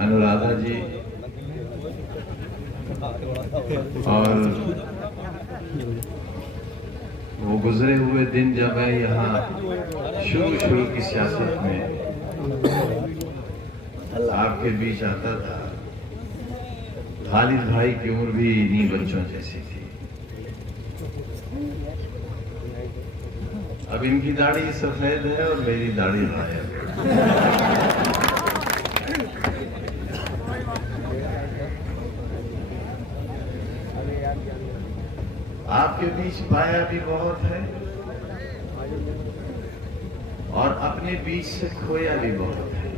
अनुराधा जी और वो गुजरे हुए दिन जब मैं यहाँ शुरू की सियासत में आपके बीच आता था, खालिद भाई की उम्र भी इन्हीं बच्चों जैसी थी। अब इनकी दाढ़ी सफेद है और मेरी दाढ़ी गायब है। आपके बीच पाया भी बहुत है और अपने बीच से खोया भी बहुत है।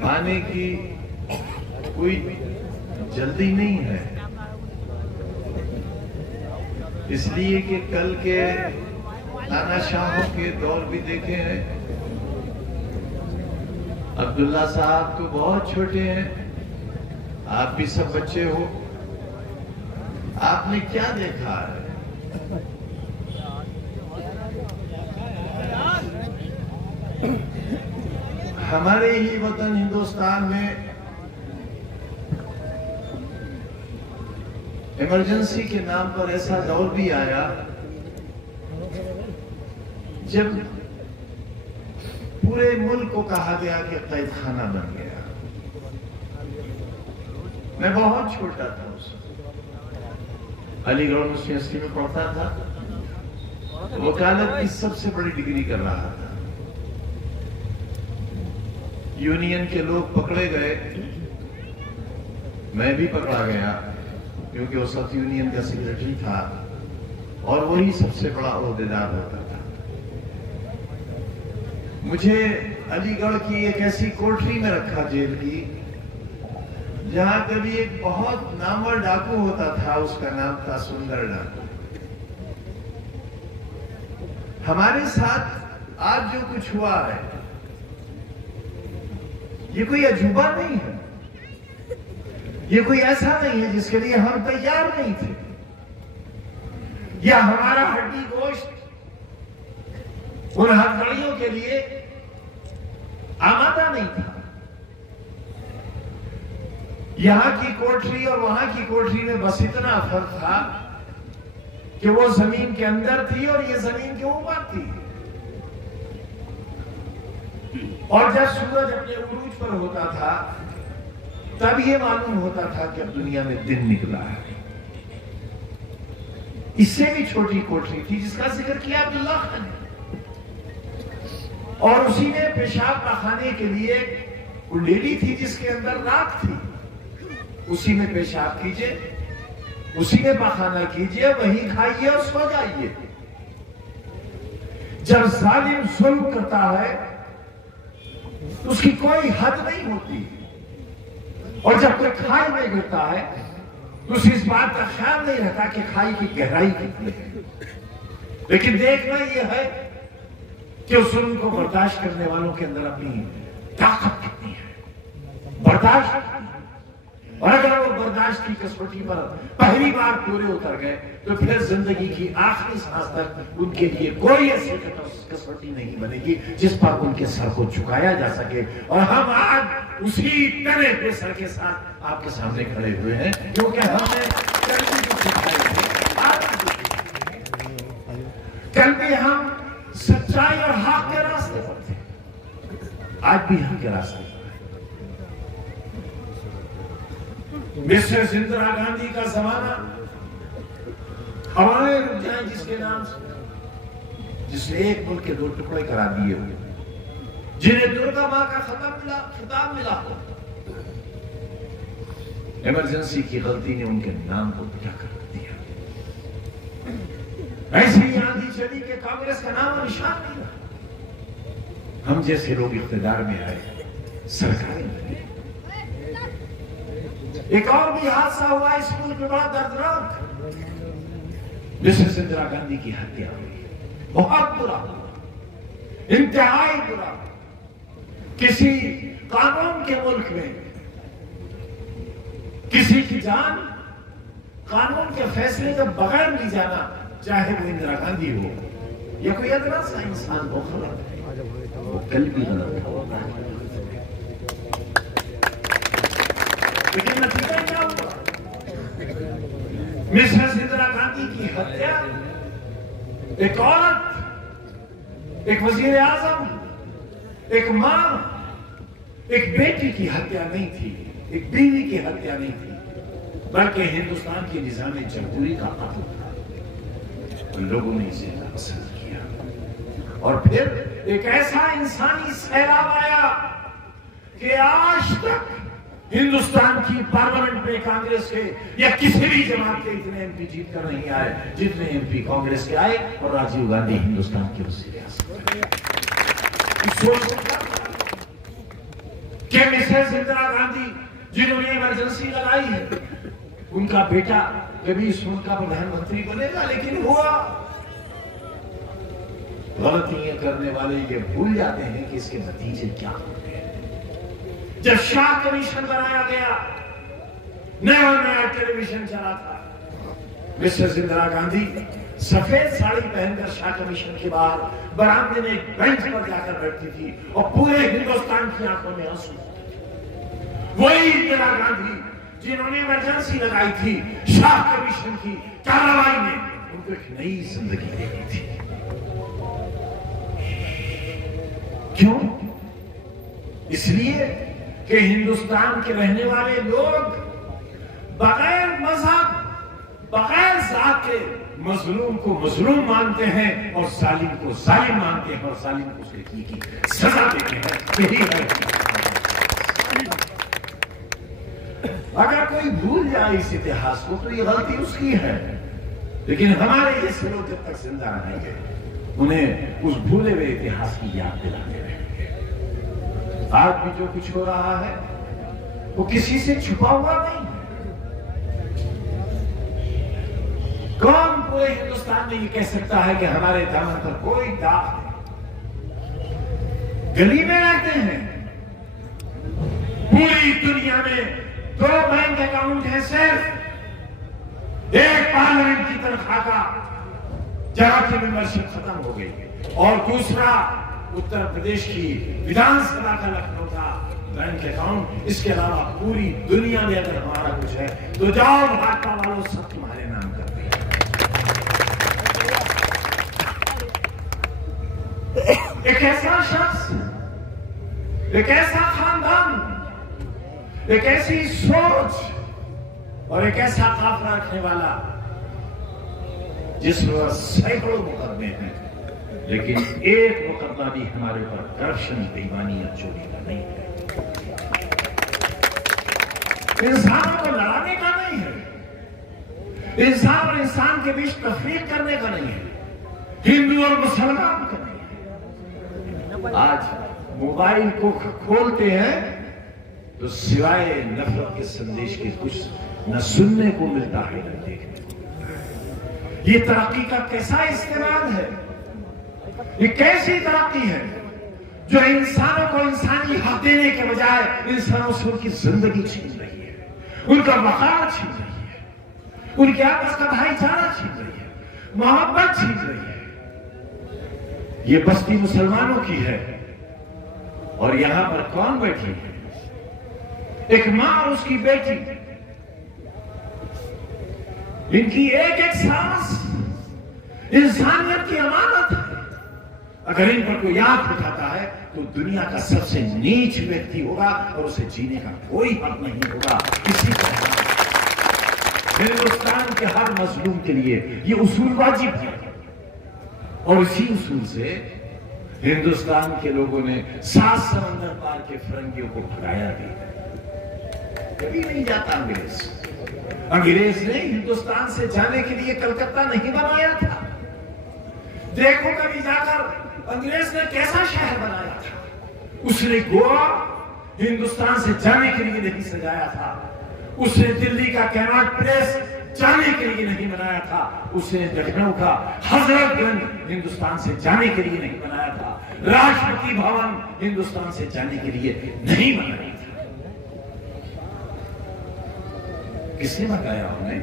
पाने की कोई जल्दी नहीं है, इसलिए कि कल के तानाशाहों के दौर भी देखे हैं। अब्दुल्ला साहब तो बहुत छोटे हैं, आप भी सब बच्चे हो। आपने क्या देखा है? हमारे ही वतन हिंदुस्तान में इमरजेंसी के नाम पर ऐसा दौर भी आया जब पूरे मुल्क को कहा गया कि कैद खाना बन गया। मैं बहुत छोटा था, उस अलीगढ़ यूनिवर्सिटी में पढ़ता था, वकालत की सबसे बड़ी डिग्री कर रहा था। यूनियन के लोग पकड़े गए, मैं भी पकड़ा गया क्योंकि उस वक्त यूनियन का सेक्रेटरी था और वही सबसे बड़ा ओहदेदार होता था। मुझे अलीगढ़ की एक ऐसी कोठरी में रखा, जेल की, जहां कभी एक बहुत नामवर डाकू होता था, उसका नाम था सुंदर डाकू। हमारे साथ आज जो कुछ हुआ है ये कोई अजूबा नहीं है, ये कोई ऐसा नहीं है जिसके लिए हम तैयार नहीं थे, या हमारा हड्डी गोश्त उन हथकड़ियों के लिए आमादा नहीं था। यहां की कोठरी और वहां की कोठरी में बस इतना फर्क था कि वो जमीन के अंदर थी और ये जमीन के ऊपर थी। और जब सूरज अपने उरूज पर होता था तब ये मालूम होता था कि अब दुनिया में दिन निकला है। इससे भी छोटी कोठरी थी जिसका जिक्र किया अब्दुल्ला खान ने, और उसी में पेशाब पाखाने के लिए कुंडेली थी जिसके अंदर राख थी। उसी में पेशाब कीजिए, उसी में पाखाना कीजिए, वही खाइए और सो जाइए। जब जालिम जुल्म करता है तो उसकी कोई हद नहीं होती, और जब कोई खाई में गिरता है तो उसे इस बात का ख्याल नहीं रहता कि खाई की गहराई कितनी है। लेकिन देखना यह है कि उस जुल्म को बर्दाश्त करने वालों के अंदर अपनी ताकत कितनी है, बर्दाश्त। और अगर वो बर्दाश्त की कसौटी पर पहली बार पूरे उतर गए तो फिर जिंदगी की आखिरी सांस तक उनके लिए कोई ऐसी कसौटी नहीं बनेगी जिस पर उनके सर को झुकाया जा सके। और हम आज उसी तरह के सर के साथ आपके सामने खड़े हुए हैं, क्योंकि हमने कल भी हम सच्चाई और हक के रास्ते पर थे, आज भी हक के रास्ते। मिसेस इंदिरा गांधी का जमाना हवाएं रुक जाए जिसके नाम से, जिसने एक मुल्क के दो टुकड़े करा दिए हुए, जिन्हें दुर्गा मां का खिताब मिला हो, इमरजेंसी की गलती ने उनके नाम को मिटा कर दिया। ऐसी आंधी चली कि कांग्रेस का नाम और निशान नहीं रहा। हम जैसे लोग इख्तियार में आए, सरकारें बनी। एक और भी हादसा हुआ इस मुल्क में बड़ा दर्दनाक, मिसेस इंदिरा गांधी की हत्या हुई। बहुत बुरा हुआ, इंतहाई बुरा। किसी कानून के मुल्क में किसी की जान कानून के फैसले के बगैर ली जाना, चाहे वो इंदिरा गांधी हो या कोई अदना सा इंसान हो, कल भी गलत था। लेकिन नतीजा क्या हुआ? मिसेस इंदिरा गांधी की हत्या एक औरत, एक वजीर आजम, एक मां, एक बेटी की हत्या नहीं थी, एक बीवी की हत्या नहीं थी, बल्कि हिंदुस्तान के निजाम जमहूरी का कत्ल था। उन लोगों ने इसे पसंद किया और फिर एक ऐसा इंसानी सैलाब आया कि आज तक हिंदुस्तान की पार्लियामेंट में कांग्रेस के या किसी भी जमात के इतने एमपी जीत कर नहीं आए जितने एमपी कांग्रेस के आए, और राजीव गांधी हिंदुस्तान के वज़ीर आज़म कि मिसेस इंदिरा गांधी जिन्होंने इमरजेंसी लगाई है, उनका बेटा कभी इस मुल्क का प्रधानमंत्री बनेगा, लेकिन हुआ। गलतियां करने वाले ये भूल जाते हैं कि इसके नतीजे क्या होते हैं। जब शाह कमीशन बनाया गया, नया नया टेलीविजन चला था, मिसेस इंदिरा गांधी सफेद साड़ी पहनकर शाह कमीशन के बाहर बरामदे में एक बेंच पर जाकर बैठती थी और पूरे हिंदुस्तान की आंखों में आंसू। वही इंदिरा गांधी जिन्होंने इमरजेंसी लगाई थी शाह कमीशन की कार्रवाई में, उनको एक नई जिंदगी देनी थी। क्यों? इसलिए कि हिंदुस्तान के रहने वाले लोग बगैर मजहब, बगैर जात के मजलूम को मजलूम मानते हैं और जालिम को जालिम मानते हैं और जालिम को उसके की सजा देते हैं। यही है। अगर कोई भूल जाए इस इतिहास को तो ये गलती उसकी है, लेकिन हमारे जैसे लोग जब तक जिंदा रहेंगे उन्हें उस भूले हुए इतिहास की याद दिलाते रहेंगे। आज भी जो कुछ हो रहा है वो किसी से छुपा हुआ नहीं है। कौन पूरे हिंदुस्तान में ये कह सकता है कि हमारे दामन पर कोई दाग नहीं? गली में रहते हैं, पूरी दुनिया में 2 बैंक अकाउंट है, सिर्फ एक पार्लियामेंट की तनख्वाह का जहां की मेंबरशिप खत्म हो गई और दूसरा उत्तर प्रदेश की विधानसभा का लखनऊ का बैंक अकाउंट। इसके अलावा पूरी दुनिया में अगर हमारा कुछ है तो जाओ भाजपा वालों, सब तुम्हारे नाम कर दिया। एक ऐसा शख्स, एक ऐसा खानदान, एक ऐसी सोच और एक ऐसा काफिला रखने वाला जिस पर सैकड़ों मुकदमे हैं, लेकिन एक मुकदमा भी हमारे ऊपर करप्शन, बेईमानी या चोरी का नहीं है। इंसानों को लड़ाने का नहीं है, इंसान और इंसान के बीच तफरीक करने का नहीं है, हिंदू और मुसलमान का नहीं है। आज मोबाइल को खोलते हैं तो सिवाय नफरत के संदेश के कुछ न सुनने को मिलता है न देखने को। ये तरक्की का कैसा इस्तेमाल है? ये कैसी तरक्की है जो इंसानों को इंसानी हक देने के बजाय इंसानों से उनकी जिंदगी छीन रही है, उनका वकार छीन रही है, उनके आपस का भाईचारा छीन रही है, मोहब्बत छीन रही है। ये बस्ती मुसलमानों की है और यहां पर कौन बैठी है? एक मां और उसकी बेटी। इनकी एक एक सांस इंसानियत की अमानत है। अगर इन पर कोई आंख उठाता है तो दुनिया का सबसे नीच व्यक्ति होगा और उसे जीने का कोई हक नहीं होगा। इसी तरह हिंदुस्तान के हर मजलूम के लिए ये उसूल वाजिब है और इसी उसूल से हिंदुस्तान के लोगों ने 7 समंदर पार के फिरंगियों को भगाया भी। कभी नहीं जाता अंग्रेज। अंग्रेज ने हिंदुस्तान से जाने के लिए कलकत्ता नहीं बनाया था। देखो कभी जाकर अंग्रेज ने कैसा शहर बनाया था। उसने गोवा हिंदुस्तान से जाने के लिए नहीं सजाया था। उसने दिल्ली का कैनाट प्लेस जाने के लिए नहीं बनाया था। उसने लखनऊ का हजरतगंज हिंदुस्तान से जाने के लिए नहीं बनाया था। राष्ट्रपति भवन हिंदुस्तान से जाने के लिए नहीं बनाया था। किसने बताया उन्हें?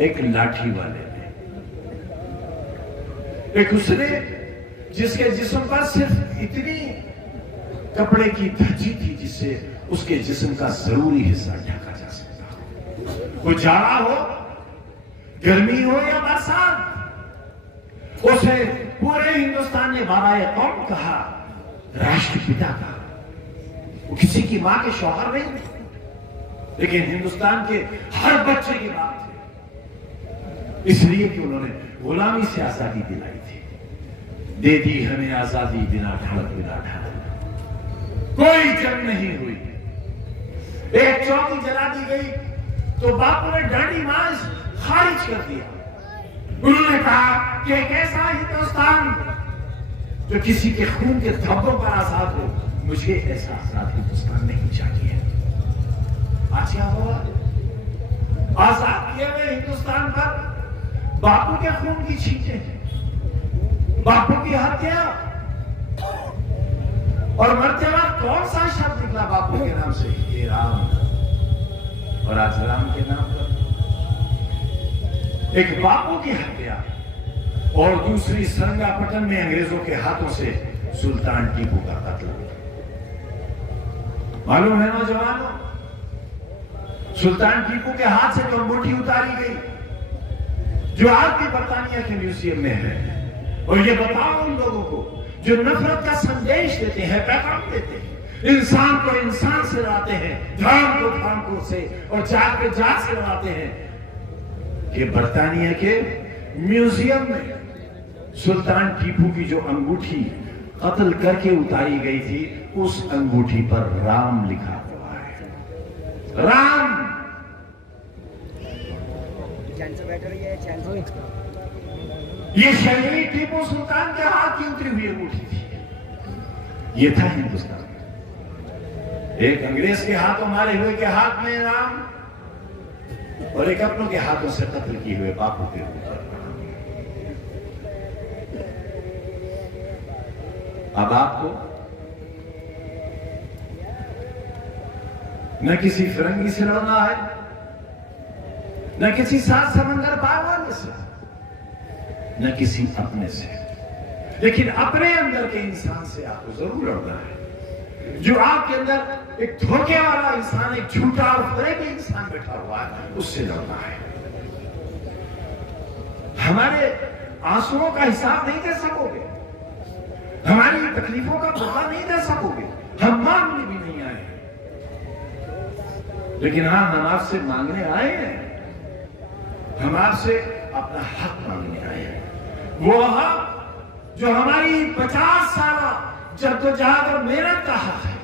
एक लाठी वाले ने। एक उसने जिसके जिस्म पर सिर्फ इतनी कपड़े की धज्जी थी जिससे उसके जिस्म का जरूरी हिस्सा ढका जा सकता हो। वो जाड़ा हो, गर्मी हो या बरसात, उसे पूरे हिंदुस्तान ने बाबा कौम कहा, राष्ट्रपिता कहा। वो किसी की मां के शौहर नहीं थे, लेकिन हिंदुस्तान के हर बच्चे की बात थी, इसलिए कि उन्होंने गुलामी से आजादी दिलाई थी। दे दी हमें आजादी बिना ढाल बिना ढाल, कोई जंग नहीं हुई। एक चौकी जला दी गई तो बापू ने डांडी मार्च खारिज कर दिया। उन्होंने कहा कि एक ऐसा हिंदुस्तान जो किसी के खून के धब्बों पर आजाद हो, मुझे ऐसा आजाद हिंदुस्तान नहीं चाहिए। आज क्या हुआ? आजाद किए हुए हिंदुस्तान पर बापू के खून की छींटे, बापू की हत्या, और मरते वक्त कौन सा शब्द निकला बापू के नाम से? ये राम। और आज राम के नाम पर एक बापू की हत्या और दूसरी सरंगापटन में अंग्रेजों के हाथों से सुल्तान टीपू का कत्ल। मालूम है नौजवानों, सुल्तान टीपू के हाथ से जो अंगूठी उतारी गई, जो आज भी बर्तानिया के म्यूजियम में है। और ये बताओ उन लोगों को जो नफरत का संदेश देते हैं, पैगाम देते हैं, इंसान को इंसान से लड़ाते हैं, धर्म को धर्म से और जात पे जात से लड़ाते हैं, कि बर्तानिया के म्यूजियम में सुल्तान टीपू की जो अंगूठी कत्ल करके उतारी गई थी, उस अंगूठी पर राम लिखा हुआ है। राम। ये शहीद टीपू सुल्तान के हाथ की उतरी हुई अंगूठी थी। ये था हिंदुस्तान। एक अंग्रेज के हाथों मारे हुए के हाथ में राम, और एक अपनों के हाथों से कत्ल किए हुए बापू के ऊपर। अब आपको न किसी फिरंगी से लड़ना है, न किसी सात समंदर पार वाले से, न किसी अपने से, लेकिन अपने अंदर के इंसान से आपको जरूर लड़ना है। जो आपके अंदर एक धोखे वाला इंसान, एक झूठा और फरेबी इंसान बैठा हुआ है, उससे लड़ना है। हमारे आंसुओं का हिसाब नहीं दे सकोगे, हमारी तकलीफों का बदला नहीं दे सकोगे, हम मांगने भी नहीं आए, लेकिन हाँ, हम आपसे मांगने आए हैं। हम आपसे अपना हक मांगने आए हैं। वो हक जो हमारी 50 साल जद्दोजहद और मेहनत का हक है,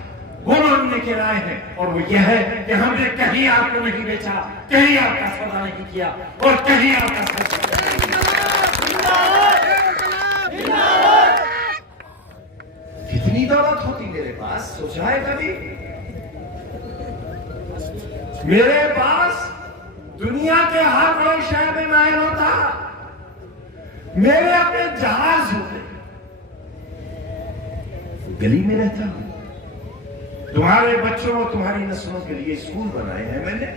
वो मांगने के आए हैं। और वो यह है कि हमने कहीं आपको नहीं बेचा, कहीं आपका सौदा नहीं किया, और कहीं आपका कितनी दौलत होती मेरे पास, सोचा है कभी? मेरे पास दुनिया के हर बड़े शहर में महल होता, मेरे अपने जहाज होते, गली में रहता हूं। तुम्हारे बच्चों और तुम्हारी नस्लों के लिए स्कूल बनाए हैं मैंने,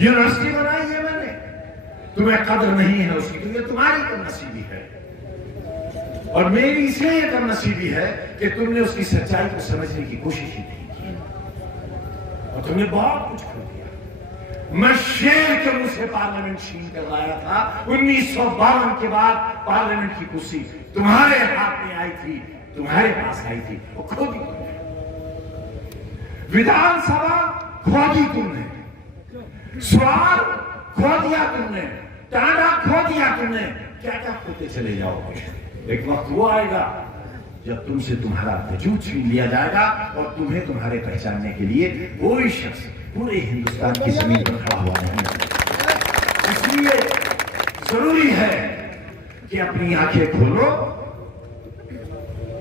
यूनिवर्सिटी बनाई है मैंने। तुम्हें कदर नहीं है उसकी, क्योंकि तुम्हारी कमनसीबी है, और मेरी इसलिए कमनसीबी है कि तुमने उसकी सच्चाई को समझने की कोशिश ही नहीं की, और तुमने बहुत कुछ खो दिया। मैं शेर के मुंह से पार्लियामेंट छीन कर लाया था। 1952 के बाद पार्लियामेंट की कुर्सी तुम्हारे हाथ में आई थी, तुम्हारे पास आई थी, वो खो दी तुमने। विधानसभा खो दी तुमने, स्वार खो दिया तुमने, टांडा खो दिया तुमने, क्या क्या खोते चले जाओगे। एक वक्त वो आएगा जब तुमसे तुम्हारा वजूद छीन लिया जाएगा, और तुम्हें तुम्हारे पहचानने के लिए कोई शख्स पूरे हिंदुस्तान की जमीन पर खड़ा हुआ नहीं। इसलिए जरूरी है कि अपनी आंखें खोलो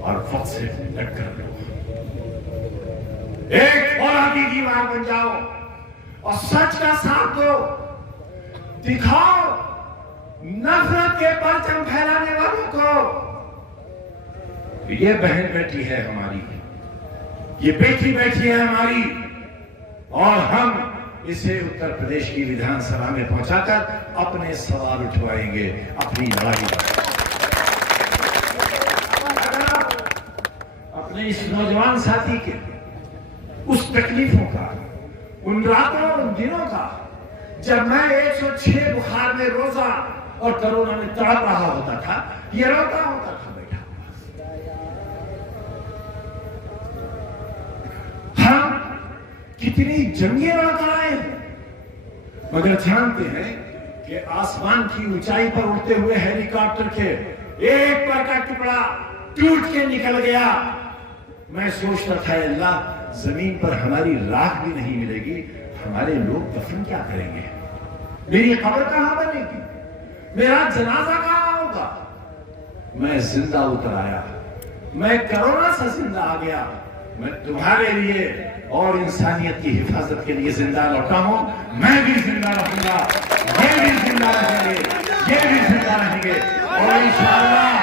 और वक्त से टक्कर लो, एक फौलादी दीवार बन जाओ और सच का साथ दो, दिखाओ नफरत के परचम फैलाने वालों को। ये बहन बैठी है हमारी, ये बेटी बैठी है हमारी, और हम इसे उत्तर प्रदेश की विधानसभा में पहुंचाकर अपने सवाल उठवाएंगे, अपनी लड़ाई। अपने इस नौजवान साथी के उस तकलीफों का, उन रातों उन दिनों का जब मैं 106 बुखार में रोजा और कोरोना में तड़प रहा होता था, ये रोता होता था बैठा हुआ। हम कितनी जंगें लड़कर आए हैं, मगर जानते हैं कि आसमान की ऊंचाई पर उड़ते हुए हेलीकॉप्टर के एक पर का टुकड़ा टूट के निकल गया। मैं सोचता था अल्लाह, जमीन पर हमारी राख भी नहीं मिलेगी, हमारे लोग दफन क्या करेंगे, मेरी कब्र कहां बनेगी, मेरा जनाजा कहां होगा। मैं जिंदा उतर आया, मैं कोरोना से जिंदा आ गया, मैं तुम्हारे लिए और इंसानियत की हिफाजत के लिए जिंदा लौटा हूं। मैं भी जिंदा रहूंगा, ये भी जिंदा रहेंगे, ये भी जिंदा रहेंगे और इंशाअल्लाह